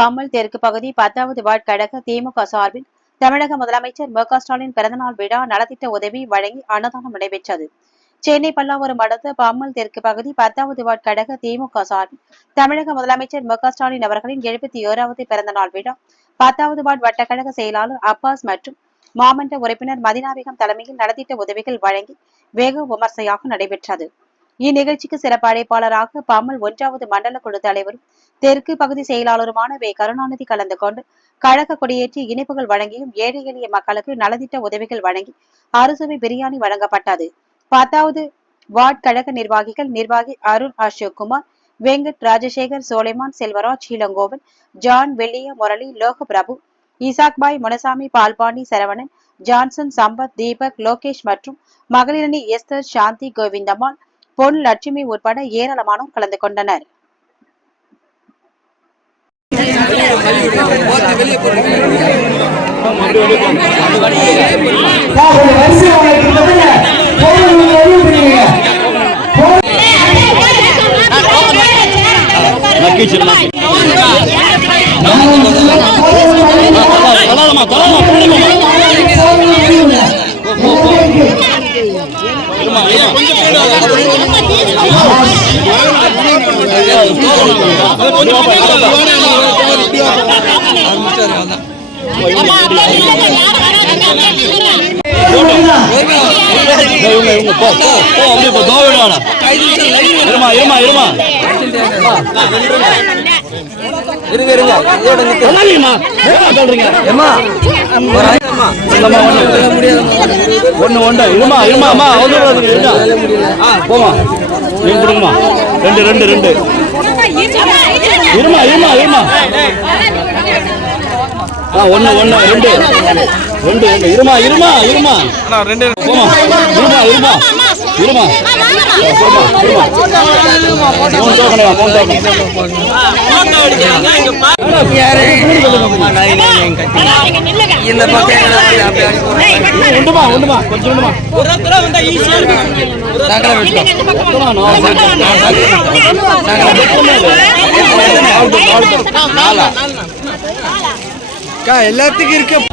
பாமல் தெற்கு பகுதி பத்தாவது வார்டு கழக திமுக சார்பில் தமிழக முதலமைச்சர் மு க ஸ்டாலின் பிறந்தநாள் விழா நலத்திட்ட உதவி வழங்கி அன்னதானம் நடைபெற்றது. சென்னை பல்லாவரம் அடுத்த பாமல் தெற்கு பகுதி பத்தாவது வார்டு கழக திமுக சார்பில் தமிழக முதலமைச்சர் மு க ஸ்டாலின் அவர்களின் எழுபத்தி ஓராவது பிறந்தநாள் விழா பத்தாவது வார்டு வட்டக்கழக செயலாளர் அப்பாஸ் மற்றும் மாமன்ற உறுப்பினர் மதினாபிகம் தலைமையில் நலத்திட்ட உதவிகள் வழங்கி வெகு விமர்சையாக நடைபெற்றது. இந்நிகழ்ச்சிக்கு சிறப்பு அழைப்பாளராக பாமல் ஒன்றாவது மண்டல குழு தலைவரும் தெற்கு பகுதி செயலாளருமான வே. கருணாநிதி கலந்து கொண்டு கழக கொடியேற்றி இனிப்புகள் வழங்கியும் ஏழை எளிய மக்களுக்கு நலத்திட்ட உதவிகள் வழங்கி அறுசுவை பிரியாணி வழங்கப்பட்டது. பத்தாவது வார்டு கழக நிர்வாகிகள் நிர்வாகி அருண் அசோக் குமார் வெங்கட் ராஜசேகர் சோலைமான் செல்வராஜ் இளங்கோவன் ஜான் வெள்ளிய முரளி லோக பிரபு இசாக்பாய் முனசாமி பால்பாண்டி சரவணன் ஜான்சன் சம்பத் தீபக் லோகேஷ் மற்றும் மகளிரணி எஸ்தர் சாந்தி கோவிந்தம்மாள் பொன் லட்சுமி உட்பட ஏராளமானோர் கலந்து கொண்டனர். ஒரு வரிசை இருமா இருமா இருமா இருங்க இருங்க. சொல்லாதீங்கம்மா என்ன சொல்றீங்க? ஏமா ஒண்ணு ஒண்ணு. இருமா இருமா அம்மா. வந்து போமா நீங்க கொடுங்கம்மா ரெண்டு ரெண்டு ரெண்டு. இருமா இருமா இருமா ஆ ஒண்ணு ஒண்ணு ரெண்டு. ரெண்டு ரெண்டு. இருமா இருமா இருமா போமா இருமா இருமா இருமா இந்த பக்கம் உண்டுமா உண்டுமா கொஞ்சம் உண்டுமா எல்லாத்துக்கும் இருக்க